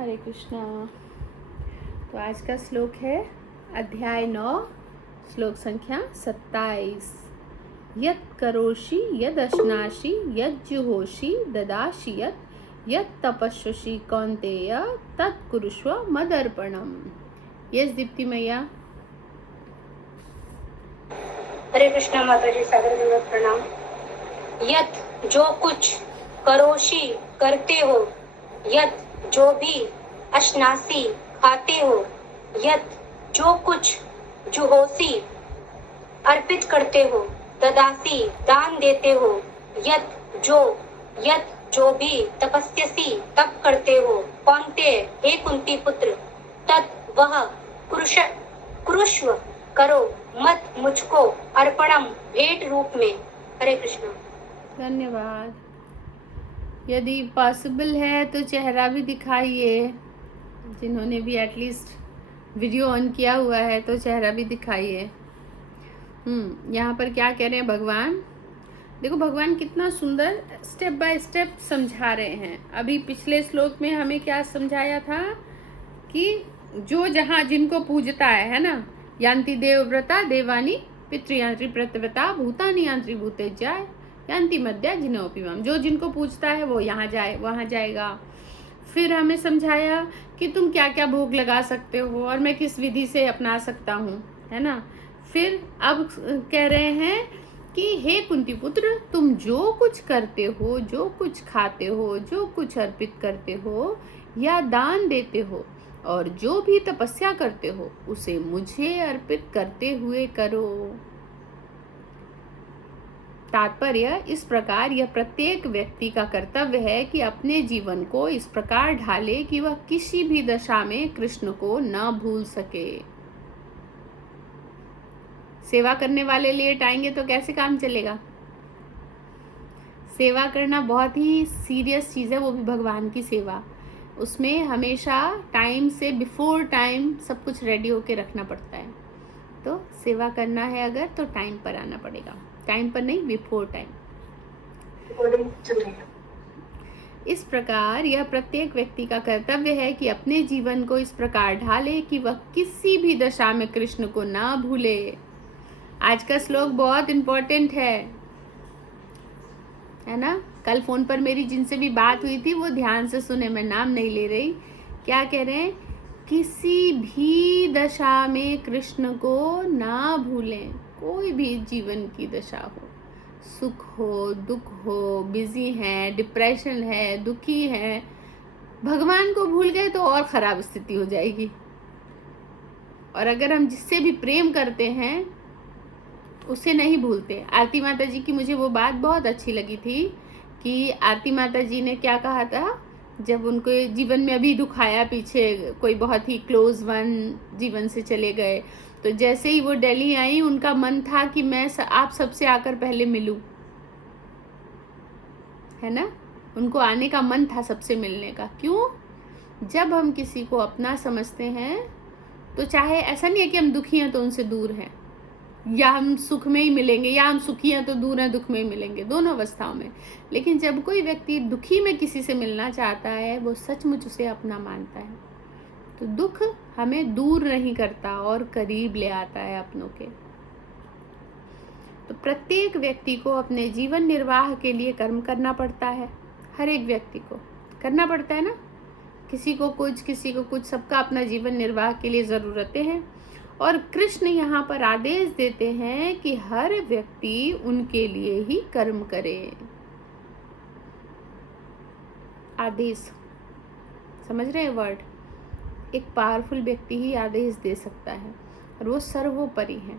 हरे कृष्णा। तो आज का श्लोक है अध्याय 9 श्लोक संख्या 27। यत् करोषि यद् अश्नासि यद् जुहोषि ददासि यत् तपस्वसि कौन्तेय तत् कुरुष्व मदर्पणम्। यस दीप्ति मैया। हरे कृष्णा माता जी, सादर दंडवत प्रणाम। यत जो कुछ, करोषि करते हो, यत जो भी, अश्नासी खाते हो, यत जो कुछ, जुहोसी अर्पित करते हो, ददासी दान देते हो, यत जो भी, तपस्यसी तप करते हो, कौन्तेय हे कुंती पुत्र, तत् वह कुरुष्व करो मत मुझको अर्पणम भेंट रूप में। हरे कृष्णा। धन्यवाद। यदि पॉसिबल है तो चेहरा भी दिखाइए। जिन्होंने भी एटलीस्ट वीडियो ऑन किया हुआ है तो चेहरा भी दिखाइए। यहाँ पर क्या कह रहे हैं भगवान? देखो भगवान कितना सुंदर स्टेप बाय स्टेप समझा रहे हैं। अभी पिछले श्लोक में हमें क्या समझाया था कि जो जहाँ जिनको पूजता है ना, यान्ति देवव्रता देवानी पितृयांत्री प्रत्यव्रता भूतानी यांत्री भूतेज्याय यान्ति मध्या जिनोपि माम। जो जिनको पूजता है वो यहाँ जाए वहाँ जाएगा। फिर हमें समझाया कि तुम क्या क्या भोग लगा सकते हो और मैं किस विधि से अपना सकता हूँ, है ना। फिर अब कह रहे हैं कि हे कुंती पुत्र, तुम जो कुछ करते हो, जो कुछ खाते हो, जो कुछ अर्पित करते हो या दान देते हो और जो भी तपस्या करते हो उसे मुझे अर्पित करते हुए करो। तात्पर्य इस प्रकार यह प्रत्येक व्यक्ति का कर्तव्य है कि अपने जीवन को इस प्रकार ढाले कि वह किसी भी दशा में कृष्ण को न भूल सके। सेवा करने वाले लेट आएंगे तो कैसे काम चलेगा? सेवा करना बहुत ही सीरियस चीज़ है, वो भी भगवान की सेवा। उसमें हमेशा टाइम से बिफोर टाइम सब कुछ रेडी होके रखना पड़ता है। तो सेवा करना है अगर तो टाइम पर आना पड़ेगा, टाइम पर नहीं, बिफोर टाइम। इस प्रकार यह प्रत्येक व्यक्ति का कर्तव्य है कि अपने जीवन को इस प्रकार ढाले कि वह किसी भी दशा में कृष्ण को ना भूले। आज का श्लोक बहुत इम्पोर्टेंट है ना। कल फोन पर मेरी जिनसे भी बात हुई थी वो ध्यान से सुने, मैं नाम नहीं ले रही। क्या कह रहे हैं? किसी भी दशा में कृष्ण को ना भूलें। कोई भी जीवन की दशा हो, सुख हो, दुख हो, बिजी है, डिप्रेशन है, दुखी है, भगवान को भूल गए तो और खराब स्थिति हो जाएगी। और अगर हम जिससे भी प्रेम करते हैं उसे नहीं भूलते। आरती माता जी की मुझे वो बात बहुत अच्छी लगी थी कि आरती माता जी ने क्या कहा था, जब उनको जीवन में अभी दुख आया, पीछे कोई बहुत ही क्लोज वन जीवन से चले गए, तो जैसे ही वो दिल्ली आई उनका मन था कि मैं आप सबसे आकर पहले मिलूं, है ना। उनको आने का मन था सबसे मिलने का। क्यों? जब हम किसी को अपना समझते हैं तो चाहे ऐसा नहीं है कि हम दुखी हैं तो उनसे दूर हैं, या हम सुख में ही मिलेंगे, या हम सुखी हैं तो दूर हैं, दुख में ही मिलेंगे, दोनों अवस्थाओं में। लेकिन जब कोई व्यक्ति दुखी में किसी से मिलना चाहता है वो सचमुच उसे अपना मानता है। तो दुख हमें दूर नहीं करता और करीब ले आता है अपनों के। तो प्रत्येक व्यक्ति को अपने जीवन निर्वाह के लिए कर्म करना पड़ता है। हर एक व्यक्ति को करना पड़ता है ना। किसी को कुछ, सबका अपना जीवन निर्वाह के लिए ज़रूरतें हैं। और कृष्ण यहाँ पर आदेश देते हैं कि हर व्यक्ति उनके लिए ही कर्म करे। आदेश, समझ रहे हैं वर्ड? एक पावरफुल व्यक्ति ही आदेश दे सकता है और वो सर्वोपरि है।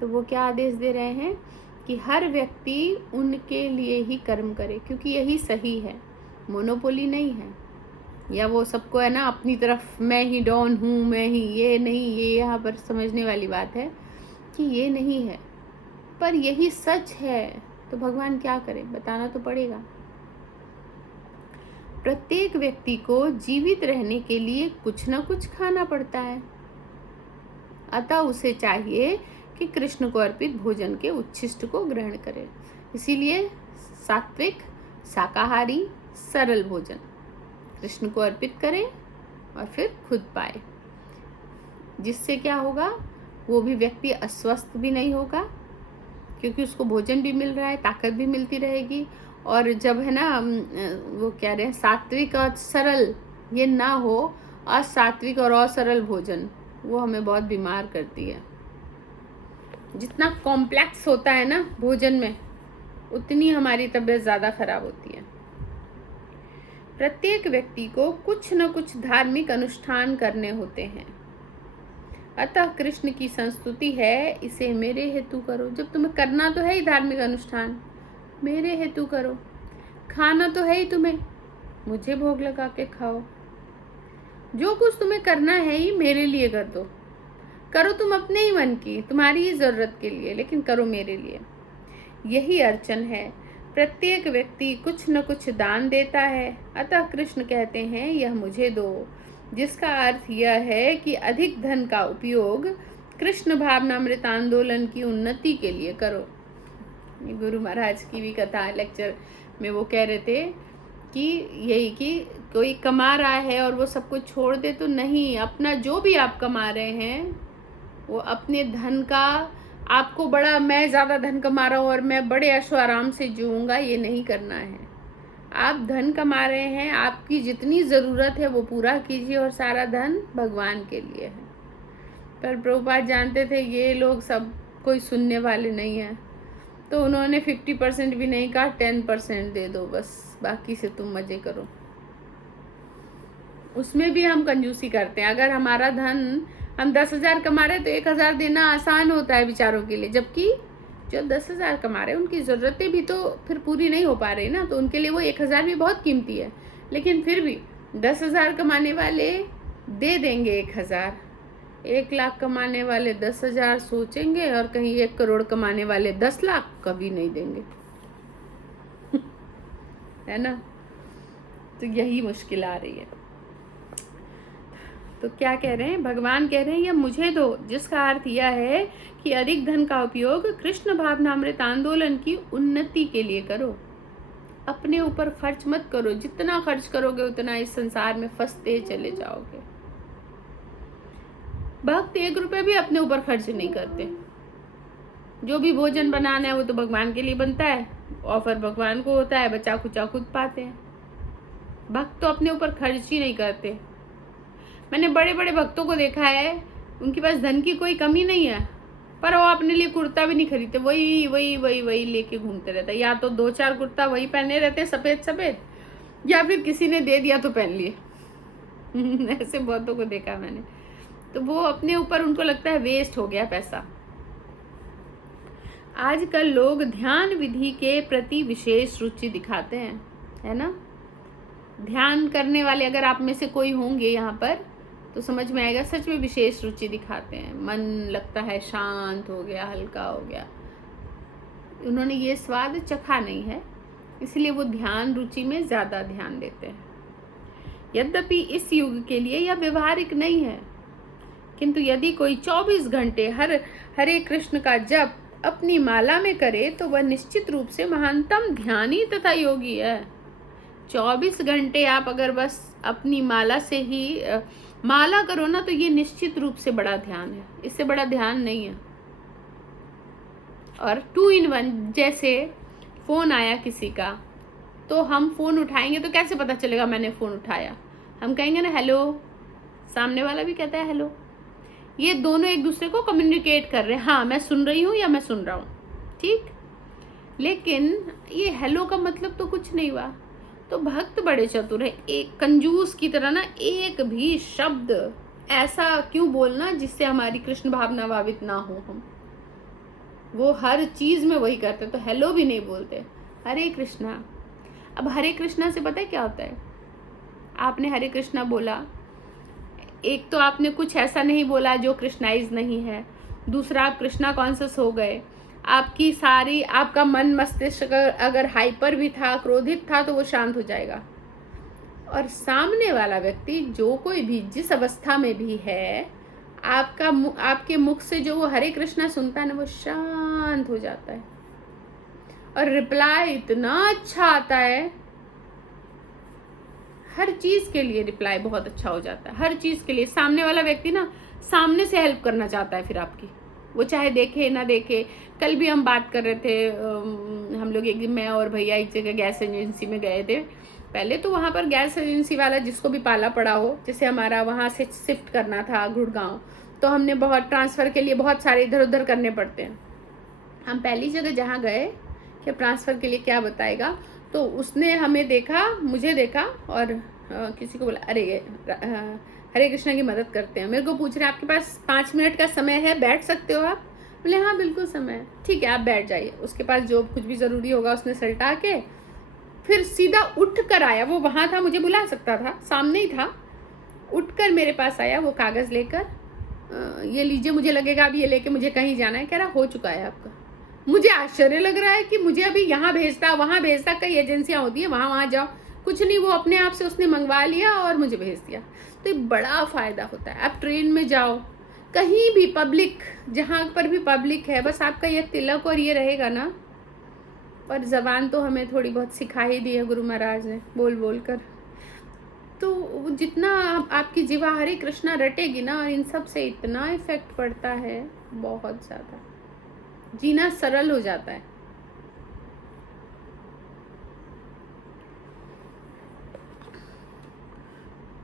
तो वो क्या आदेश दे रहे हैं कि हर व्यक्ति उनके लिए ही कर्म करे, क्योंकि यही सही है। मोनोपोली नहीं है, या वो सबको है ना अपनी तरफ, मैं ही डॉन हूँ, मैं ही, ये नहीं। ये यहाँ पर समझने वाली बात है कि ये नहीं है, पर यही सच है। तो भगवान क्या करे, बताना तो पड़ेगा। प्रत्येक व्यक्ति को जीवित रहने के लिए कुछ ना कुछ खाना पड़ता है, अतः उसे चाहिए कि कृष्ण को अर्पित भोजन के उच्छिष्ट को ग्रहण करे। इसीलिए सात्विक, शाकाहारी, सरल भोजन कृष्ण को अर्पित करें और फिर खुद पाए। जिससे क्या होगा, वो भी व्यक्ति अस्वस्थ भी नहीं होगा, क्योंकि उसको भोजन भी मिल रहा है, ताकत भी मिलती रहेगी। और जब है ना वो कह रहे हैं सात्विक और सरल ये ना हो, असात्विक और असरल भोजन वो हमें बहुत बीमार करती है। जितना कॉम्प्लेक्स होता है ना भोजन में, उतनी हमारी तबीयत ज़्यादा खराब होती है। प्रत्येक व्यक्ति को कुछ न कुछ धार्मिक अनुष्ठान करने होते हैं, अतः कृष्ण की संस्तुति है, इसे मेरे हेतु करो। जब तुम्हें करना तो है ही धार्मिक अनुष्ठान, मेरे हेतु करो। खाना तो है ही तुम्हें, मुझे भोग लगा के खाओ। जो कुछ तुम्हें करना है ही मेरे लिए कर दो। करो तुम अपने ही मन की, तुम्हारी ही जरूरत के लिए, लेकिन करो मेरे लिए। यही अर्चन है। प्रत्येक व्यक्ति कुछ न कुछ दान देता है, अतः कृष्ण कहते हैं यह मुझे दो, जिसका अर्थ यह है कि अधिक धन का उपयोग कृष्ण भावनामृत आंदोलन की उन्नति के लिए करो। गुरु महाराज की भी कथा लेक्चर में वो कह रहे थे कि यही कि कोई कमा रहा है और वो सब कुछ छोड़ दे, तो नहीं, अपना जो भी आप कमा रहे हैं वो अपने धन का, आपको बड़ा मैं ज़्यादा धन कमा रहा हूँ और मैं बड़े ऐशो आराम से जीऊँगा, ये नहीं करना है। आप धन कमा रहे हैं, आपकी जितनी ज़रूरत है वो पूरा कीजिए, और सारा धन भगवान के लिए है। पर प्रभुपाद जानते थे ये लोग सब कोई सुनने वाले नहीं हैं, तो उन्होंने 50% भी नहीं कहा, 10% दे दो बस, बाकी से तुम मज़े करो। उसमें भी हम कंजूसी करते हैं। अगर हमारा धन, हम 10,000 कमा रहे हैं तो 1,000 देना आसान होता है बेचारों के लिए, जबकि जो 10,000 कमा रहे हैं उनकी ज़रूरतें भी तो फिर पूरी नहीं हो पा रही ना, तो उनके लिए वो 1,000 भी बहुत कीमती है। लेकिन फिर भी 10,000 कमाने वाले दे देंगे 1,000, 1,00,000 कमाने वाले 10,000 सोचेंगे, और कहीं 1 करोड़ कमाने वाले 10 लाख कभी नहीं देंगे। है ना? तो यही मुश्किल आ रही है। तो क्या कह रहे हैं भगवान, कह रहे हैं यह मुझे दो, जिसका अर्थ यह है कि अधिक धन का उपयोग कृष्ण भावनामृत आंदोलन की उन्नति के लिए करो। अपने ऊपर खर्च मत करो, जितना खर्च करोगे उतना इस संसार में फंसते चले जाओगे। भक्त 1 रुपए भी अपने ऊपर खर्च नहीं करते। जो भी भोजन बनाना है वो तो भगवान के लिए बनता है, ऑफर भगवान को होता है, बचा खुचा खुद पाते हैं। भक्त तो अपने ऊपर खर्च ही नहीं करते। मैंने बड़े बड़े भक्तों को देखा है, उनके पास धन की कोई कमी नहीं है, पर वो अपने लिए कुर्ता भी नहीं खरीदते, वही वही वही वही लेके घूमते रहते हैं। या तो 2-4 कुर्ता वही पहने रहते हैं सफेद सफेद, या फिर किसी ने दे दिया तो पहन लिए। ऐसे बहुतों को देखा मैंने। तो वो अपने ऊपर, उनको लगता है वेस्ट हो गया पैसा। आजकल लोग ध्यान विधि के प्रति विशेष रुचि दिखाते हैं, है ना? ध्यान करने वाले अगर आप में से कोई होंगे यहाँ पर, तो समझ में आएगा, सच में विशेष रुचि दिखाते हैं। मन लगता है शांत हो गया, हल्का हो गया। उन्होंने ये स्वाद चखा नहीं है, इसलिए वो ध्यान रुचि में ज़्यादा ध्यान देते हैं। यद्यपि इस युग के लिए यह व्यवहारिक नहीं है, किंतु यदि कोई 24 घंटे हरे कृष्ण का जप अपनी माला में करे तो वह निश्चित रूप से महानतम ध्यानी तथा योगी है। 24 घंटे आप अगर बस अपनी माला से ही माला करो ना, तो ये निश्चित रूप से बड़ा ध्यान है, इससे बड़ा ध्यान नहीं है। और 2 in 1, जैसे फोन आया किसी का, तो हम फोन उठाएंगे तो कैसे पता चलेगा मैंने फोन उठाया? हम कहेंगे ना हेलो, सामने वाला भी कहता है हेलो। ये दोनों एक दूसरे को कम्युनिकेट कर रहे हैं, हाँ मैं सुन रही हूँ या मैं सुन रहा हूँ, ठीक। लेकिन ये हेलो का मतलब तो कुछ नहीं हुआ। तो भक्त बड़े चतुर है, एक कंजूस की तरह ना, एक भी शब्द ऐसा क्यों बोलना जिससे हमारी कृष्ण भावना भावित ना हो। हम वो हर चीज में वही करते, तो हेलो भी नहीं बोलते, हरे कृष्णा। अब हरे कृष्णा से पता है क्या होता है? आपने हरे कृष्णा बोला, एक तो आपने कुछ ऐसा नहीं बोला जो कृष्णाइज नहीं है, दूसरा आप कृष्णा कॉन्शियस हो गए। आपकी सारी, आपका मन मस्तिष्क अगर हाइपर भी था, क्रोधित था, तो वो शांत हो जाएगा। और सामने वाला व्यक्ति जो कोई भी जिस अवस्था में भी है, आपके मुख से जो वो हरे कृष्णा सुनता है ना, वो शांत हो जाता है। और रिप्लाई इतना अच्छा आता है, हर चीज़ के लिए रिप्लाई बहुत अच्छा हो जाता है, हर चीज़ के लिए। सामने वाला व्यक्ति ना सामने से हेल्प करना चाहता है फिर आपकी, वो चाहे देखे ना देखे। कल भी हम बात कर रहे थे, हम लोग एक दिन मैं और भैया एक जगह गैस एजेंसी में गए थे। पहले तो वहाँ पर गैस एजेंसी वाला जिसको भी पाला पड़ा हो, जैसे हमारा वहाँ से शिफ्ट करना था गुड़गांव, तो हमने बहुत ट्रांसफ़र के लिए बहुत सारे इधर उधर करने पड़ते हैं। हम पहली जगह जहाँ गए कि ट्रांसफ़र के लिए क्या बताएगा, तो उसने हमें देखा, मुझे देखा और किसी को बोला, अरे हरे कृष्णा की मदद करते हैं। मेरे को पूछ रहे हैं आपके पास 5 मिनट का समय है, बैठ सकते हो आप? बोले हाँ बिल्कुल समय है। ठीक है आप बैठ जाइए। उसके पास जो कुछ भी ज़रूरी होगा उसने सल्टा के फिर सीधा उठ कर आया। वो वहाँ था, मुझे बुला सकता था, सामने ही था। उठ कर मेरे पास आया वो कागज़ लेकर, ये लीजिए, मुझे लगेगा अब ये लेके मुझे कहीं जाना है। कह रहा हो चुका है आपका। मुझे आश्चर्य लग रहा है कि मुझे अभी यहाँ भेजता वहाँ भेजता, कई एजेंसियाँ होती हैं, वहाँ जाओ, कुछ नहीं, वो अपने आप से उसने मंगवा लिया और मुझे भेज दिया। तो ये बड़ा फ़ायदा होता है। आप ट्रेन में जाओ, कहीं भी पब्लिक, जहाँ पर भी पब्लिक है, बस आपका ये तिलक और ये रहेगा ना। पर ज़बान तो हमें थोड़ी बहुत सिखा ही दी है गुरु महाराज ने, बोल बोल कर। तो जितना आपकी जीवा हरे कृष्णा रटेगी ना, इन सब से इतना इफेक्ट पड़ता है, बहुत ज़्यादा। जीना सरल हो जाता है।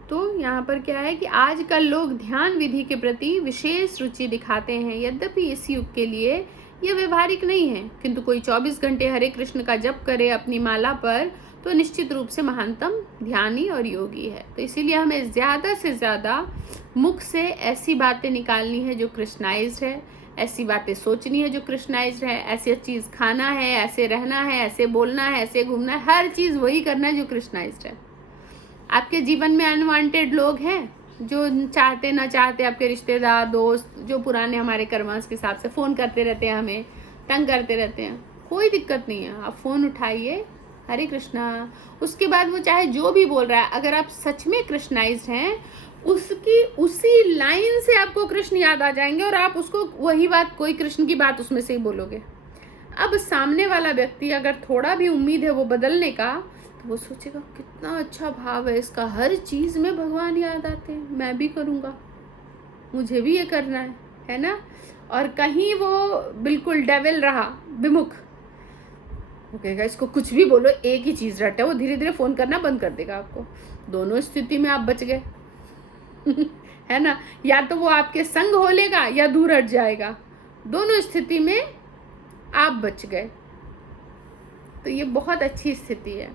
तो यहाँ पर क्या है कि आजकल लोग ध्यान विधि के प्रति विशेष रुचि दिखाते हैं। यद्यपि इस युग के लिए यह व्यवहारिक नहीं है, किंतु कोई 24 घंटे हरे कृष्ण का जप करे अपनी माला पर तो निश्चित रूप से महानतम ध्यानी और योगी है। तो इसीलिए हमें ज़्यादा से ज़्यादा मुख से ऐसी बातें निकालनी है जो कृष्णाइज्ड है, ऐसी बातें सोचनी है जो कृष्णाइज्ड है, ऐसी चीज़ खाना है, ऐसे रहना है, ऐसे बोलना है, ऐसे घूमना है, हर चीज़ वही करना है जो कृष्णाइज्ड है। आपके जीवन में अनवांटेड लोग हैं जो चाहते ना चाहते, आपके रिश्तेदार, दोस्त, जो पुराने हमारे कर्मांश के हिसाब से फ़ोन करते रहते हैं, हमें तंग करते रहते हैं, कोई दिक्कत नहीं है। आप फ़ोन उठाइए, हरे कृष्णा। उसके बाद वो चाहे जो भी बोल रहा है, अगर आप सच में कृष्णाइज्ड हैं, उसकी उसी लाइन से आपको कृष्ण याद आ जाएंगे और आप उसको वही बात, कोई कृष्ण की बात उसमें से ही बोलोगे। अब सामने वाला व्यक्ति अगर थोड़ा भी उम्मीद है वो बदलने का, तो वो सोचेगा कितना अच्छा भाव है इसका, हर चीज़ में भगवान याद आते हैं, मैं भी करूँगा, मुझे भी ये करना है ना। और कहीं वो बिल्कुल डेविल रहा, विमुख, वो कहेगा इसको कुछ भी बोलो, एक ही चीज़ रटे, वो धीरे धीरे फ़ोन करना बंद कर देगा आपको। दोनों स्थिति में आप बच गए है ना। या तो वो आपके संग हो लेगा या दूर हट जाएगा, दोनों स्थिति में आप बच गए। तो ये बहुत अच्छी स्थिति है।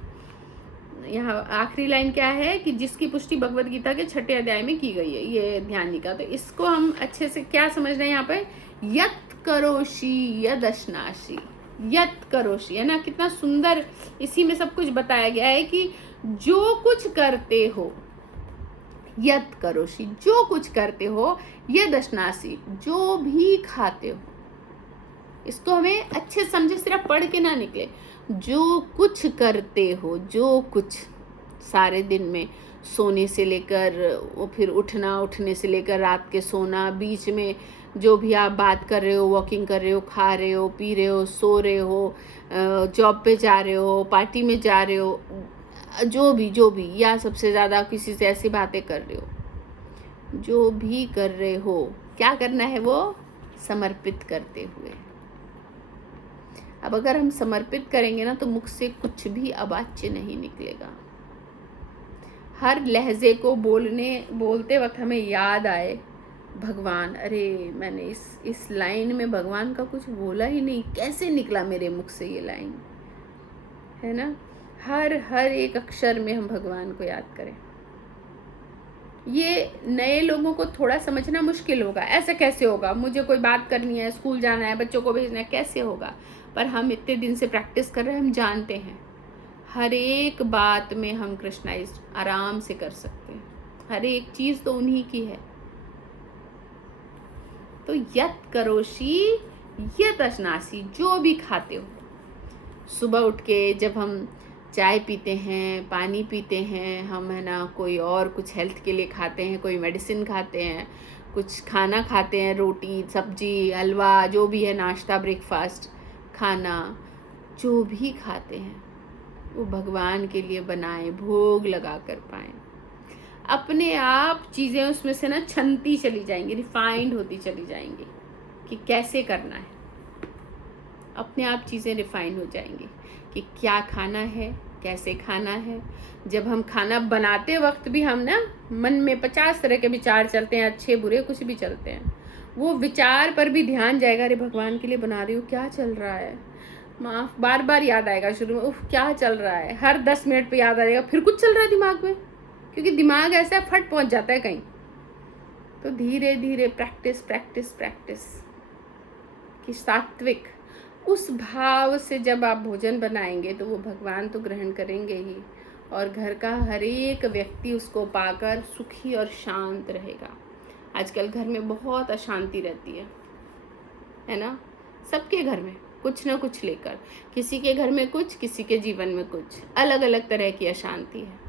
यहाँ आखिरी लाइन क्या है कि जिसकी पुष्टि भगवद गीता के 6ठे अध्याय में की गई है, ये ध्यानी का। तो इसको हम अच्छे से क्या समझ रहे हैं यहाँ पे, यत करोषि यदश्नासि, यत करोषि, है ना। कितना सुंदर इसी में सब कुछ बताया गया है कि जो कुछ करते हो, यत करोषि, जो कुछ करते हो, यदश्नासि, जो भी खाते हो। इसको हमें अच्छे समझे, सिर्फ पढ़ के ना निकले। जो कुछ करते हो, जो कुछ, सारे दिन में सोने से लेकर वो फिर उठना, उठने से लेकर रात के सोना, बीच में जो भी आप बात कर रहे हो, वॉकिंग कर रहे हो, खा रहे हो, पी रहे हो, सो रहे हो, जॉब पे जा रहे हो, पार्टी में जा रहे हो, जो भी, या सबसे ज़्यादा किसी से ऐसी बातें कर रहे हो, जो भी कर रहे हो, क्या करना है वो समर्पित करते हुए। अब अगर हम समर्पित करेंगे ना, तो मुख से कुछ भी अवाच्य नहीं निकलेगा। हर लहजे को बोलते वक्त हमें याद आए भगवान, अरे मैंने इस लाइन में भगवान का कुछ बोला ही नहीं, कैसे निकला मेरे मुख से ये लाइन, है ना। हर एक अक्षर में हम भगवान को याद करें। ये नए लोगों को थोड़ा समझना मुश्किल होगा, ऐसा कैसे होगा, मुझे कोई बात करनी है, स्कूल जाना है, बच्चों को भेजना है, कैसे होगा। पर हम इतने दिन से प्रैक्टिस कर रहे हैं, हम जानते हैं हर एक बात में हम कृष्णाइज्ड आराम से कर सकते हैं। हर एक चीज़ तो उन्हीं की है। तो यत करोषि यदश्नासि, जो भी खाते हो। सुबह उठ के जब हम चाय पीते हैं, पानी पीते हैं हम, है ना, कोई और कुछ हेल्थ के लिए खाते हैं, कोई मेडिसिन खाते हैं, कुछ खाना खाते हैं, रोटी सब्जी हलवा, जो भी है, नाश्ता ब्रेकफास्ट खाना, जो भी खाते हैं, वो भगवान के लिए बनाएं, भोग लगा कर पाएं। अपने आप चीज़ें उसमें से ना छनती चली जाएंगी, रिफाइंड होती चली जाएंगी कि कैसे करना है। अपने आप चीज़ें रिफाइंड हो जाएंगी कि क्या खाना है, कैसे खाना है। जब हम खाना बनाते वक्त भी हम ना मन में 50 तरह के विचार चलते हैं, अच्छे बुरे कुछ भी चलते हैं, वो विचार पर भी ध्यान जाएगा, अरे भगवान के लिए बना रही हूँ, क्या चल रहा है, माफ, बार बार याद आएगा शुरू में, उफ क्या चल रहा है, हर 10 मिनट पे याद आ जाएगा, फिर कुछ चल रहा है दिमाग में, क्योंकि दिमाग ऐसा फट पहुंच जाता है कहीं। तो धीरे धीरे प्रैक्टिस प्रैक्टिस प्रैक्टिस कि सात्विक उस भाव से जब आप भोजन बनाएंगे तो वो भगवान तो ग्रहण करेंगे ही, और घर का हर एक व्यक्ति उसको पाकर सुखी और शांत रहेगा। आजकल घर में बहुत अशांति रहती है ना, सबके घर में कुछ ना कुछ लेकर, किसी के घर में कुछ, किसी के जीवन में कुछ, अलग अलग तरह की अशांति है।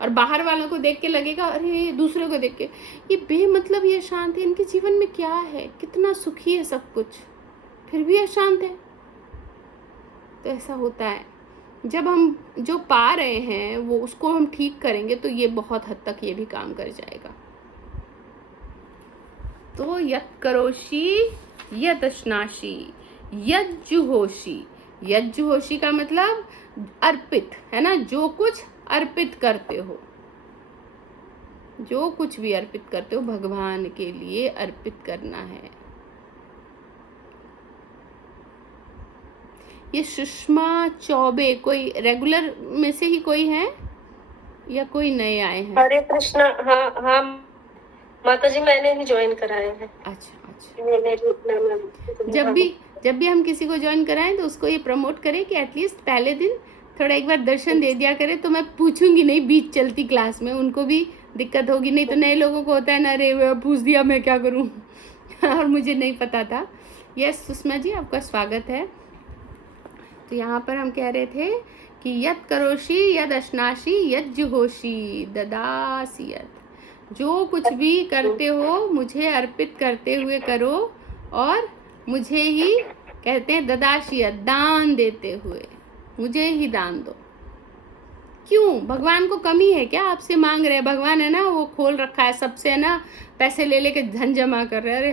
और बाहर वालों को देख के लगेगा, अरे दूसरे को देख के ये बेमतलब ये अशांत है, इनके जीवन में क्या है, कितना सुखी है सब कुछ, फिर भी अशांत है। तो ऐसा होता है, जब हम जो पा रहे हैं वो उसको हम ठीक करेंगे तो ये बहुत हद तक ये भी काम कर जाएगा। तो यत् करोषि यत् अश्नासि यत् जुहोषि। यत् जुहोषि का मतलब अर्पित है ना, जो कुछ अर्पित करते हो, जो कुछ भी अर्पित करते हो भगवान के लिए अर्पित करना है। ये सुषमा चौबे कोई रेगुलर में से ही कोई है या कोई नए आए हैं? हरे कृष्णा। हाँ हाँ माता जी, मैंने ही ज्वाइन कराया है। अच्छा। जब भी हम किसी को ज्वाइन कराएं तो उसको ये प्रमोट करें कि एटलीस्ट पहले दिन थोड़ा एक बार दर्शन दे दिया करे, तो मैं पूछूंगी नहीं बीच चलती क्लास में, उनको भी दिक्कत होगी। नहीं तो नए लोगों को होता है ना, अरे पूछ दिया मैं क्या करूं और मुझे नहीं पता था। यस सुषमा जी, आपका स्वागत है। तो यहाँ पर हम कह रहे थे कि यत् करोषि यत् अश्नासि यत् जुहोषि ददासि यत्, जो कुछ भी करते हो मुझे अर्पित करते हुए करो, और मुझे ही कहते हैं ददासि यत्, दान देते हुए मुझे ही दान दो। क्यों, भगवान को कमी है क्या, आपसे मांग रहे हैं? भगवान है ना, वो खोल रखा है सबसे, है ना, पैसे ले लेके धन जमा कर रहे हैं। अरे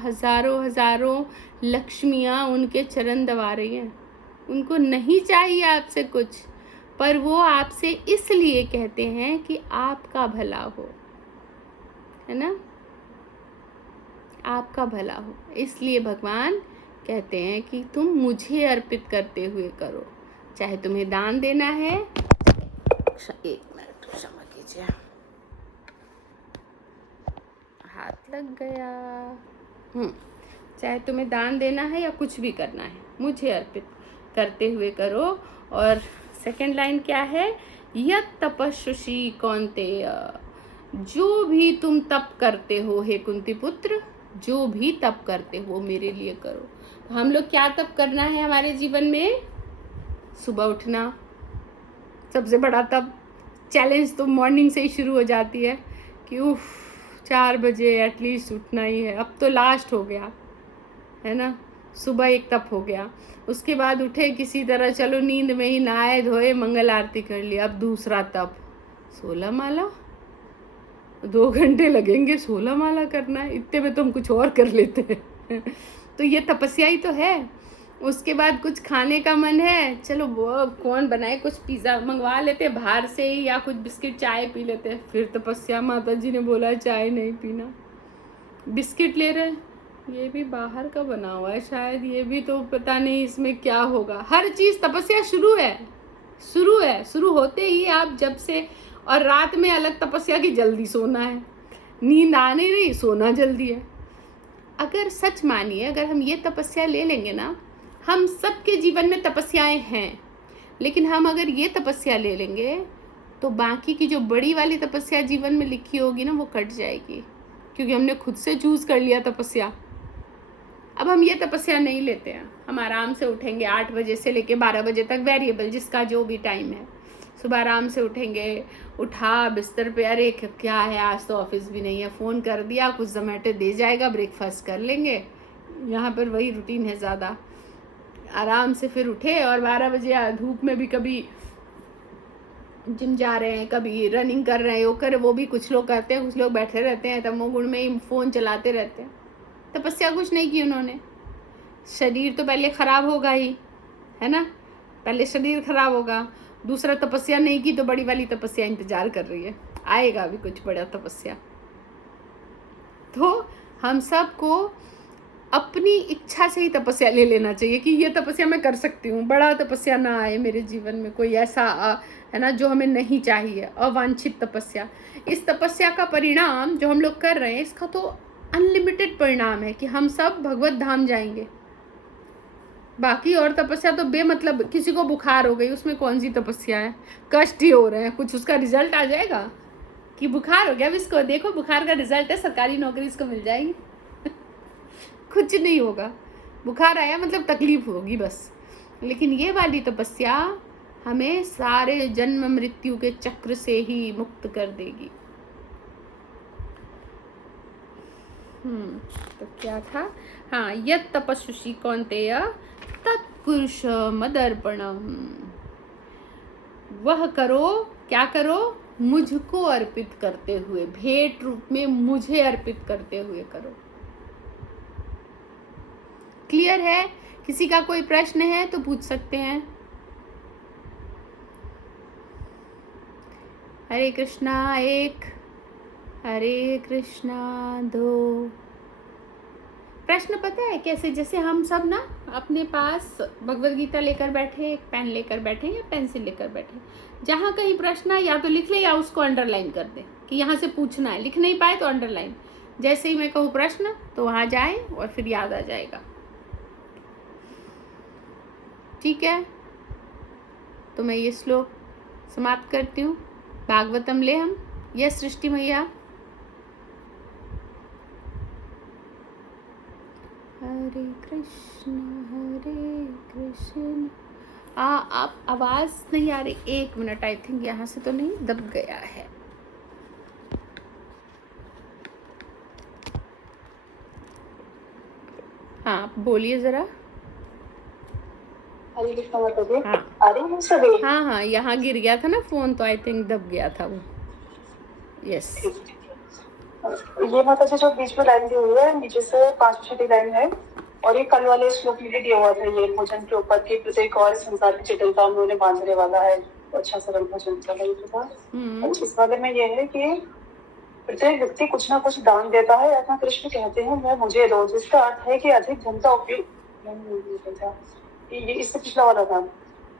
हजारों हजारों लक्ष्मियाँ उनके चरण दबा रही हैं, उनको नहीं चाहिए आपसे कुछ, पर वो आपसे इसलिए कहते हैं कि आपका भला हो, है ना, आपका भला हो। इसलिए भगवान कहते हैं कि तुम मुझे अर्पित करते हुए करो, चाहे तुम्हें दान देना है। एक मिनट क्षमा कीजिए, हाथ लग गया। चाहे तुम्हें दान देना है या कुछ भी करना है, मुझे अर्पित करते हुए करो। और सेकंड लाइन क्या है, यत् तपस्वी कौन्तेय, जो भी तुम तप करते हो हे कुंती पुत्र, जो भी तप करते हो मेरे लिए करो। तो हम लोग क्या तप करना है हमारे जीवन में? सुबह उठना, सबसे बड़ा तप। चैलेंज तो मॉर्निंग से ही शुरू हो जाती है कि उफ 4 बजे एटलीस्ट उठना ही है। अब तो लास्ट हो गया है ना, सुबह एक तप हो गया, उसके बाद उठे किसी तरह, चलो नींद में ही नहाए धोए मंगल आरती कर लिया। अब दूसरा तप 16 माला, 2 घंटे लगेंगे 16 माला करना है, इतने में तो हम कुछ और कर लेते हैं तो ये तपस्या ही तो है। उसके बाद कुछ खाने का मन है, चलो वो कौन बनाए, कुछ पिज़्ज़ा मंगवा लेते बाहर से ही, या कुछ बिस्किट चाय पी लेते हैं। फिर तपस्या, माता जी ने बोला चाय नहीं पीना, बिस्किट ले रहे, ये भी बाहर का बना हुआ है शायद, ये भी तो पता नहीं इसमें क्या होगा। हर चीज़ तपस्या शुरू होते ही आप जब से। और रात में अलग तपस्या की जल्दी सोना है, नींद आ नहीं रही, सोना जल्दी है। अगर सच मानिए, अगर हम ये तपस्या ले लेंगे ना, हम सबके जीवन में तपस्याएं हैं, लेकिन हम अगर ये तपस्या ले लेंगे तो बाकी की जो बड़ी वाली तपस्या जीवन में लिखी होगी ना, वो कट जाएगी, क्योंकि हमने खुद से चूज कर लिया तपस्या। अब हम ये तपस्या नहीं लेते हैं, हम आराम से उठेंगे 8 बजे से लेके 12 बजे तक, वेरिएबल जिसका जो भी टाइम है। सुबह आराम से उठेंगे, उठा बिस्तर पे, अरे क्या है आज तो ऑफिस भी नहीं है, फ़ोन कर दिया, कुछ जोमेटो दे जाएगा, ब्रेकफास्ट कर लेंगे। यहाँ पर वही रूटीन है ज़्यादा। आराम से फिर उठे और 12 बजे धूप में भी कभी जिम जा रहे हैं, कभी रनिंग कर रहे हैं, वो भी कुछ लोग करते हैं, कुछ लोग बैठे रहते हैं तमोगुण में ही फ़ोन चलाते रहते हैं। तपस्या कुछ नहीं की उन्होंने। शरीर तो पहले ख़राब होगा ही, है ना, पहले शरीर ख़राब होगा, दूसरा तपस्या नहीं की तो बड़ी वाली तपस्या इंतज़ार कर रही है, आएगा अभी कुछ बड़ा तपस्या। तो हम सबको अपनी इच्छा से ही तपस्या ले लेना चाहिए कि ये तपस्या मैं कर सकती हूँ, बड़ा तपस्या ना आए मेरे जीवन में कोई ऐसा है ना जो हमें नहीं चाहिए, अवांछित तपस्या। इस तपस्या का परिणाम जो हम लोग कर रहे हैं इसका तो अनलिमिटेड परिणाम है कि हम सब भगवत धाम जाएंगे। बाकी और तपस्या तो बेमतलब, किसी को बुखार हो गई उसमें कौन सी तपस्या है, कष्ट ही हो रहे हैं, कुछ उसका रिजल्ट आ जाएगा कि बुखार हो गया, अब इसको देखो बुखार का रिजल्ट है, सरकारी नौकरी इसको मिल जाएगी। कुछ नहीं होगा, बुखार आया मतलब तकलीफ होगी बस। लेकिन ये वाली तपस्या हमें सारे जन्म मृत्यु के चक्र से ही मुक्त कर देगी। तो क्या था, हाँ, यत् तपस्वी कौन्तेय तत्पुरुष मदर्पणम, वह करो, क्या करो, मुझको अर्पित करते हुए, भेंट रूप में मुझे अर्पित करते हुए करो। क्लियर है? किसी का कोई प्रश्न है तो पूछ सकते हैं। हरे कृष्णा 1, हरे कृष्णा 2। प्रश्न पता है कैसे, जैसे हम सब ना अपने पास भगवद गीता लेकर बैठे, एक पेन लेकर बैठे या पेंसिल लेकर बैठे, जहाँ कहीं प्रश्न है या तो लिख ले या उसको अंडरलाइन कर दे कि यहाँ से पूछना है, लिख नहीं पाए तो अंडरलाइन, जैसे ही मैं कहूँ प्रश्न तो वहाँ जाए और फिर याद आ जाएगा। ठीक है, तो मैं ये श्लोक समाप्त करती हूँ। भागवतम ले हम, यह सृष्टि मैया। हरे कृष्ण। आप आवाज नहीं आ रही, 1 मिनट, आई थिंक यहाँ से तो नहीं दब गया है। हाँ बोलिए जरा। हरे कृष्णा माता जी, हाँ आ रही है सभी? हाँ, यहाँ गिर गया था ना फोन तो आई थिंक दब गया था वो। यस। ये माता जी जो बीच में लाइन दी हुई है, नीचे से 5 छठी लाइन है, और ये कल वाले श्लोक में भी दिया हुआ था, ये भोजन के ऊपर की प्रत्येक और संसार की जटिलता में उन्हें बांधने वाला है, अच्छा सरल भोजन का था। इस वाले में ये है कि प्रत्येक व्यक्ति कुछ ना कुछ दान देता है, ऐसा कृष्ण कहते हैं, मैं मुझे दो, जिसका अर्थ है कि अधिक धन का उपयोग, ये इससे पिछला वाला था।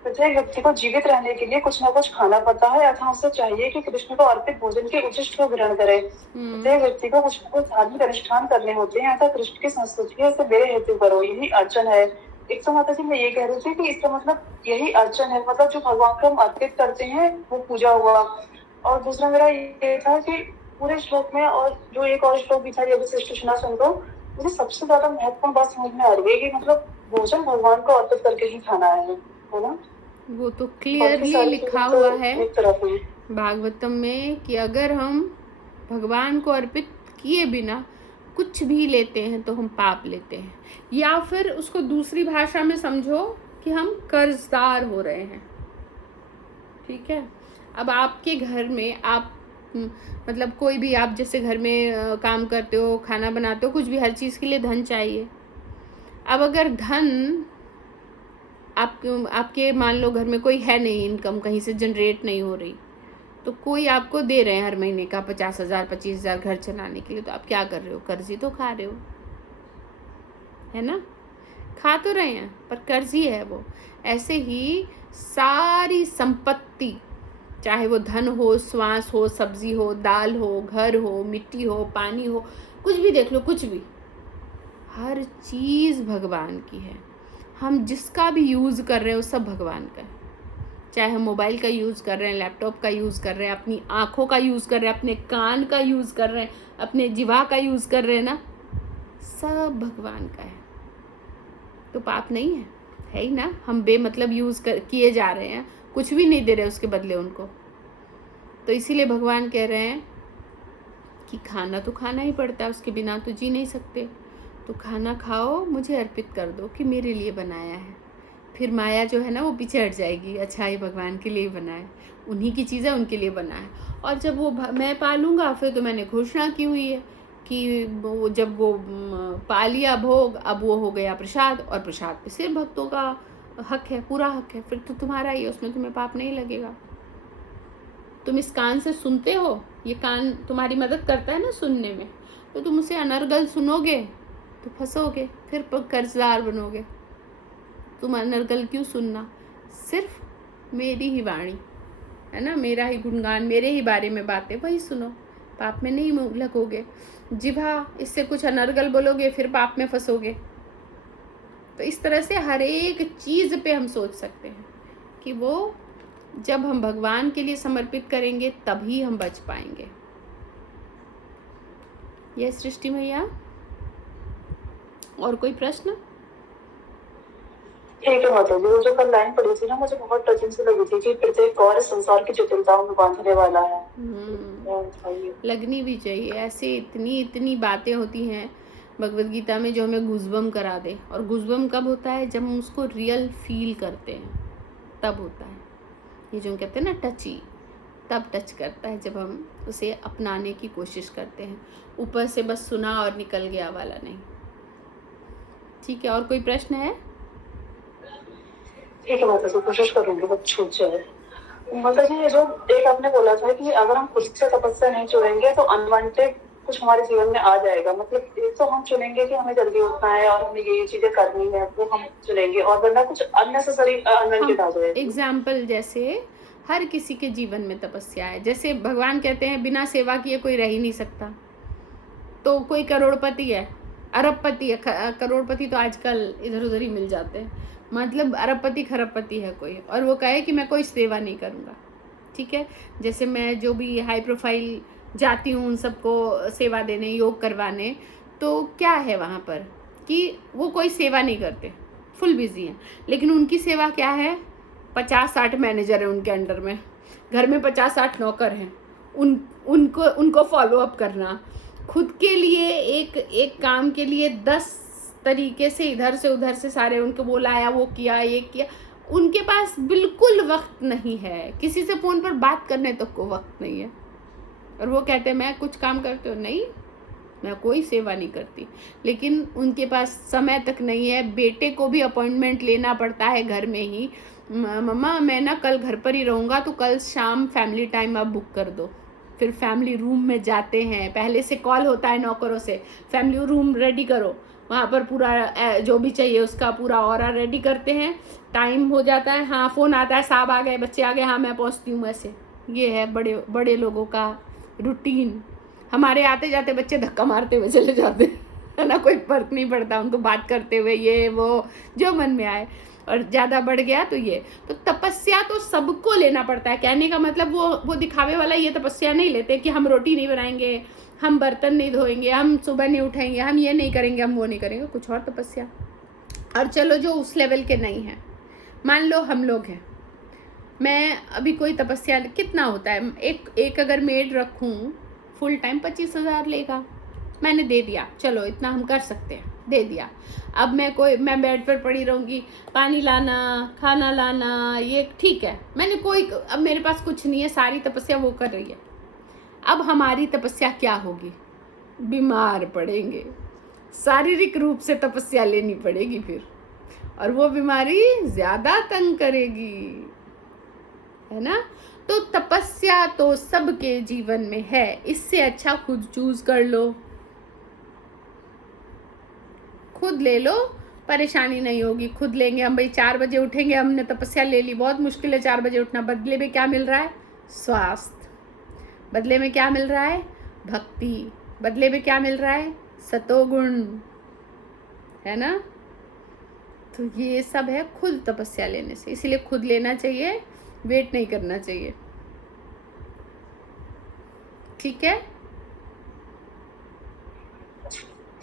प्रत्येक व्यक्ति को जीवित रहने के लिए कुछ ना कुछ खाना पड़ता है, अतः उसे चाहिए कि कृष्ण को अर्पित भोजन के उचिष्ट को ग्रहण करे। प्रत्येक व्यक्ति को कुछ ना कुछ धार्मिक अनुष्ठान करने होते हैं, अतः कृष्ण की संस्कृति है, इसे मेरे हेतु करो, यही अर्चन है। एक तो माता जी मैं ये कह रही थी कि इसका मतलब यही अर्चन है, मतलब जो भगवान को हम अर्पित करते हैं वो पूजा हुआ। और दूसरा मेरा ये था कि पूरे श्लोक में, और जो एक और श्लोक भी था ये विशिष्ट सुना सुन को, मुझे सबसे ज्यादा महत्वपूर्ण बात समझ में आ रही है कि मतलब भोजन भगवान को अर्पित करके ही खाना है ना। वो तो क्लियरली लिखा हुआ है भागवतम में कि अगर हम भगवान को अर्पित किए बिना कुछ भी लेते हैं तो हम पाप लेते हैं, या फिर उसको दूसरी भाषा में समझो कि हम कर्जदार हो रहे हैं। ठीक है, अब आपके घर में आप मतलब कोई भी, आप जैसे घर में काम करते हो, खाना बनाते हो, कुछ भी, हर चीज़ के लिए धन चाहिए। अब अगर धन आपके मान लो घर में कोई है नहीं, इनकम कहीं से जनरेट नहीं हो रही, तो कोई आपको दे रहे हैं हर महीने का 50,000 25,000 घर चलाने के लिए, तो आप क्या कर रहे हो, कर्ज ही तो खा रहे हो, है ना। खा तो रहे हैं पर कर्ज ही है वो। ऐसे ही सारी संपत्ति, चाहे वो धन हो, श्वास हो, सब्जी हो, दाल हो, घर हो, मिट्टी हो, पानी हो, कुछ भी देख लो, कुछ भी, हर चीज़ भगवान की है। हम जिसका भी यूज़ कर रहे हैं वो सब भगवान का है। चाहे हम मोबाइल का यूज़ कर रहे हैं, लैपटॉप का यूज़ कर रहे हैं, अपनी आँखों का यूज़ कर रहे हैं, अपने कान का यूज़ कर रहे हैं, अपने जीवा का यूज़ कर रहे हैं ना, सब भगवान का है। तो पाप नहीं है ही ना। हम बेमतलब यूज़ किए जा रहे हैं, कुछ भी नहीं दे रहे उसके बदले उनको। तो इसीलिए भगवान कह रहे हैं कि खाना तो खाना ही पड़ता है, उसके बिना तो जी नहीं सकते। तो खाना खाओ, मुझे अर्पित कर दो कि मेरे लिए बनाया है, फिर माया जो है ना वो पीछे हट जाएगी, अच्छा ये भगवान के लिए ही बना है, उन्हीं की चीज़ है, उनके लिए बना है। और जब वो मैं पालूंगा फिर तो मैंने घोषणा की हुई है कि वो जब वो पा लिया भोग, अब वो हो गया प्रसाद, और प्रसाद पे सिर्फ भक्तों का हक है, पूरा हक है, फिर तो तुम्हारा ही है, उसमें तुम्हें पाप नहीं लगेगा। तुम इस कान से सुनते हो, ये कान तुम्हारी मदद करता है ना सुनने में, तो तुम उसे अनर्गल सुनोगे तो फंसोगे, फिर कर्जदार बनोगे। तुम अनर्गल क्यों सुनना, सिर्फ मेरी ही वाणी है ना, मेरा ही गुणगान, मेरे ही बारे में बातें, वही सुनो, पाप में नहीं लगोगे। जिभा इससे कुछ अनर्गल बोलोगे फिर पाप में फंसोगे। तो इस तरह से हर एक चीज़ पे हम सोच सकते हैं कि वो जब हम भगवान के लिए समर्पित करेंगे तभी हम बच पाएंगे। यह सृष्टि मैया, और कोई प्रश्न? ठीक है माता जी, वो जो कल लाइन पढ़ी थी ना, मुझे बहुत टचिंग से लगी थी कि प्रत्येक और संसार की जटिलताओं में बांधने वाला है। लगनी भी चाहिए, ऐसे इतनी बातें होती हैं भगवद गीता में जो हमें गूज़बम करा दे। और गूज़बम कब होता है, जब हम उसको रियल फील करते हैं, तब होता है। ये जो कहते हैं ना टची, तब टच करता है जब हम उसे अपनाने की कोशिश करते हैं, ऊपर से बस सुना और निकल गया वाला नहीं। ठीक है, और कोई प्रश्न है? ठीक है माता जी, कोशिश करूंगी वो छूट जाए। माता जी, ये जो एक आपने बोला था कि अगर हम खुद से तपस्या नहीं चुनेंगे तो अनवांटेड कुछ हमारे जीवन में आ जाएगा। मतलब एक तो हम चुनेंगे कि हमें जल्दी उठना है और हमें ये चीजें करनी है, वो हम चुनेंगे, और वरना कुछ अननेसेसरी अनवांटेड आ जाएगा। एग्जाम्पल जैसे हर किसी के जीवन में तपस्या है। जैसे भगवान कहते हैं बिना सेवा किए कोई रह ही नहीं सकता। तो कोई करोड़पति है, अरबपति है, करोड़पति तो आजकल इधर उधर ही मिल जाते हैं, मतलब अरबपति खरबपति है कोई, और वो कहे कि मैं कोई सेवा नहीं करूँगा। ठीक है, जैसे मैं जो भी हाई प्रोफाइल जाती हूँ उन सबको सेवा देने, योग करवाने, तो क्या है वहाँ पर कि वो कोई सेवा नहीं करते, फुल बिजी हैं, लेकिन उनकी सेवा क्या है, 50-60 मैनेजर हैं उनके अंडर में, घर में 50-60 नौकर हैं, उनको फॉलो अप करना, खुद के लिए एक काम के लिए 10 तरीके से इधर से उधर से सारे उनको बोलाया, वो किया, ये किया, उनके पास बिल्कुल वक्त नहीं है, किसी से फ़ोन पर बात करने तक को वक्त नहीं है। और वो कहते हैं मैं कुछ काम करते हो, नहीं मैं कोई सेवा नहीं करती, लेकिन उनके पास समय तक नहीं है। बेटे को भी अपॉइंटमेंट लेना पड़ता है घर में ही, मम्मा मैं ना कल घर पर ही रहूँगा, तो कल शाम फैमिली टाइम आप बुक कर दो। फिर फैमिली रूम में जाते हैं, पहले से कॉल होता है नौकरों से, फैमिली रूम रेडी करो, वहाँ पर पूरा जो भी चाहिए उसका पूरा ऑरा रेडी करते हैं। टाइम हो जाता है, हाँ फ़ोन आता है, साहब आ गए, बच्चे आ गए, हाँ मैं पहुँचती हूँ। ऐसे ये है बड़े बड़े लोगों का रूटीन। हमारे आते जाते बच्चे धक्का मारते हुए चले जाते है ना, कोई फर्क नहीं पड़ता उनको, बात करते हुए ये वो जो मन में आए, और ज़्यादा बढ़ गया तो ये। तो तपस्या तो सबको लेना पड़ता है। कहने का मतलब वो दिखावे वाला ये तपस्या नहीं लेते कि हम रोटी नहीं बनाएंगे, हम बर्तन नहीं धोएंगे, हम सुबह नहीं उठेंगे, हम ये नहीं करेंगे, हम वो नहीं करेंगे, कुछ और तपस्या। और चलो जो उस लेवल के नहीं हैं, मान लो हम लोग हैं, मैं अभी कोई तपस्या, कितना होता है, एक अगर मेड रखूँ फुल टाइम 25,000 लेगा, मैंने दे दिया, चलो इतना हम कर सकते हैं, दे दिया। अब मैं बेड पर पड़ी रहूँगी, पानी लाना, खाना लाना, ये ठीक है, मैंने अब मेरे पास कुछ नहीं है, सारी तपस्या वो कर रही है। अब हमारी तपस्या क्या होगी, बीमार पड़ेंगे, शारीरिक रूप से तपस्या लेनी पड़ेगी फिर, और वो बीमारी ज़्यादा तंग करेगी, है ना। तो तपस्या तो सबके जीवन में है, इससे अच्छा खुद चूज कर लो, खुद ले लो, परेशानी नहीं होगी। खुद लेंगे हम, भाई 4 बजे उठेंगे, हमने तपस्या ले ली, बहुत मुश्किल है 4 बजे उठना, बदले में क्या मिल रहा है, स्वास्थ्य, बदले में क्या मिल रहा है, भक्ति, बदले में क्या मिल रहा है, सतोगुण, है ना। तो ये सब है खुद तपस्या लेने से, इसीलिए खुद लेना चाहिए, वेट नहीं करना चाहिए। ठीक है,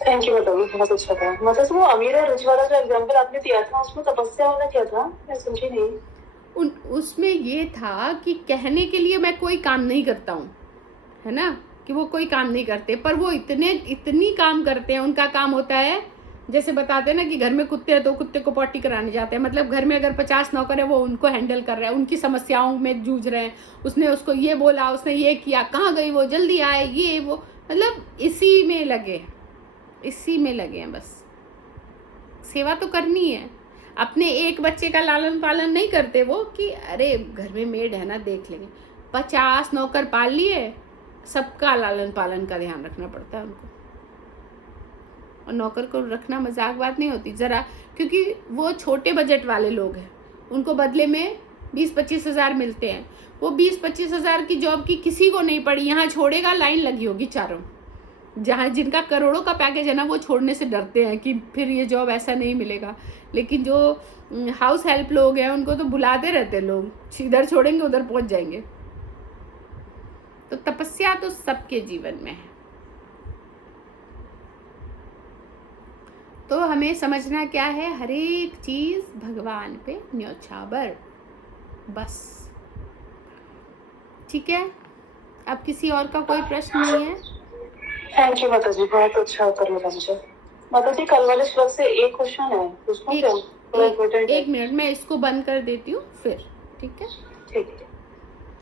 थैंक यू बताओ, बहुत अच्छा था। मतलब वो अमीर और रिच वाला जो एग्जांपल आपने दिया था, उसमें तपस्या वाला क्या था, मैं समझी नहीं। उसमें ये था कि कहने के लिए मैं कोई काम नहीं करता हूँ, है ना, कि वो कोई काम नहीं करते, पर वो इतनी काम करते हैं। उनका काम होता है जैसे बताते हैं ना कि घर में कुत्ते हैं तो कुत्ते को पॉटी कराने जाते हैं, मतलब घर में अगर 50 नौकर है वो उनको हैंडल कर रहा है, उनकी समस्याओं में जूझ रहे हैं, उसने उसको ये बोला, उसने ये किया, कहाँ गई वो, जल्दी आए, ये वो, मतलब इसी में लगे हैं बस। सेवा तो करनी है, अपने एक बच्चे का लालन पालन नहीं करते वो कि अरे घर में मेड है ना देख लेंगे, 50 नौकर पाल लिए, सबका लालन पालन का ध्यान रखना पड़ता है उनको। और नौकर को रखना मजाक बात नहीं होती ज़रा, क्योंकि वो छोटे बजट वाले लोग हैं, उनको बदले में 20-25 हज़ार मिलते हैं। वो 20-25 हज़ार की जॉब की किसी को नहीं पड़ी, यहाँ छोड़ेगा लाइन लगी होगी चारों। जहाँ जिनका करोड़ों का पैकेज है ना वो छोड़ने से डरते हैं कि फिर ये जॉब ऐसा नहीं मिलेगा, लेकिन जो हाउस हेल्प लोग हैं उनको तो बुलाते रहते लोग, इधर छोड़ेंगे उधर पहुँच जाएंगे। तो तपस्या तो सबके जीवन में है, तो हमें समझना क्या है, हर एक चीज भगवान पे न्योछावर, बस। ठीक है, अब किसी और का कोई प्रश्न नहीं है? थैंक यू माता जी, बहुत अच्छा उत्तर मिला मुझे। माता जी कल वाले श्लोक से एक क्वेश्चन है, पूछूं क्या? थोड़ा इम्पोर्टेंट है। एक मिनट, मैं इसको बंद कर देती हूँ फिर। ठीक है, ठीक है।